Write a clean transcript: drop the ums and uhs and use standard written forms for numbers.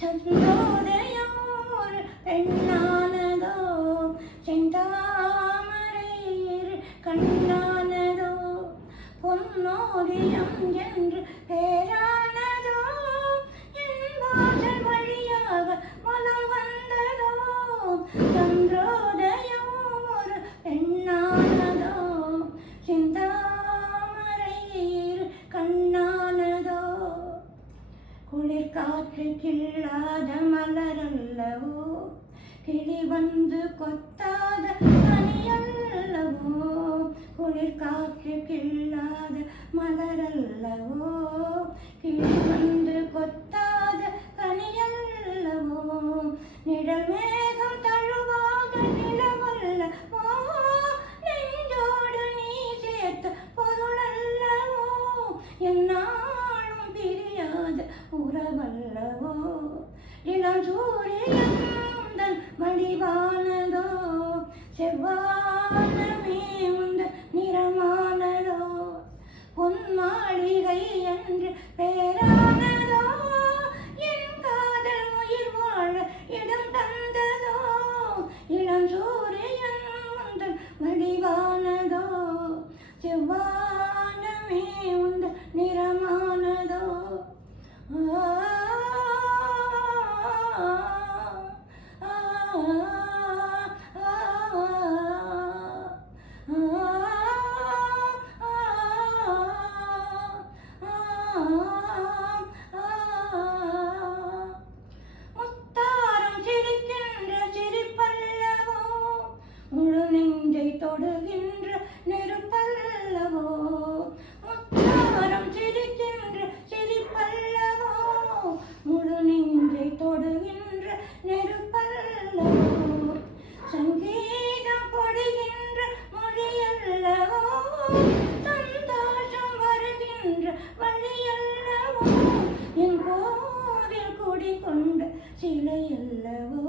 சந்திரோதயம் ஒரு பெண்ணானதோ, செந்தாமரையர் கண்ணானதோ, பொன்னோவியம் என்று பேரானதோ, என் வாசல் வழியாக மனம் வந்ததோ. சந்திரோதயம் ஒரு பெண்ணானதோ, செந்தாமரையர் கண்ணானதோ, குளிர் காற்று கிள்ளாத மலரல்லவோ, கிளி வந்து கொத்தாத கனியல்லவோ. குளிர் காற்று கிள்ளாத மலரல்லவோ, கிளி வந்து கொத்தாத கனியல்லவோ. நிழல் மேகம் தழுவாத நிலவல்லவோ, நெஞ்சோடு நீ சேர்த்த பொருளல்லவோ. என்னாலும் பிரியாத உறவல்லவோ. இளம் சூரியன் உந்தன் வடிவானதோ, செவ்வானமே உந்தன் நிறமானதோ, பொன் மாளிகை என்று பேரானதோ, என் காதல் உயிர் வாழ இடம் தந்ததோ. இளம் சூரியன் உந்தன் வடிவானதோ, செவ்வானமே உந்தன் நிறமானதோ. முத்தாரம் சிரிக்கின்ற சிரிப்பல்லவோ, முழு நெஞ்சை தொடுகின்ற நெருப்பல்லவோ. முத்தாரம் சிரிக்கின்ற சிரிப்பல்லவோ, முழு நெஞ்சை தொடுகின்ற நெருப்பல்லவோ. சங்கீதம் பொழிகின்ற மொழியல்லவோ, சந்தோஷம் வருகின்ற வழியல்லவோ. என் கோவில் குடி கொண்ட சிலையல்லவோ.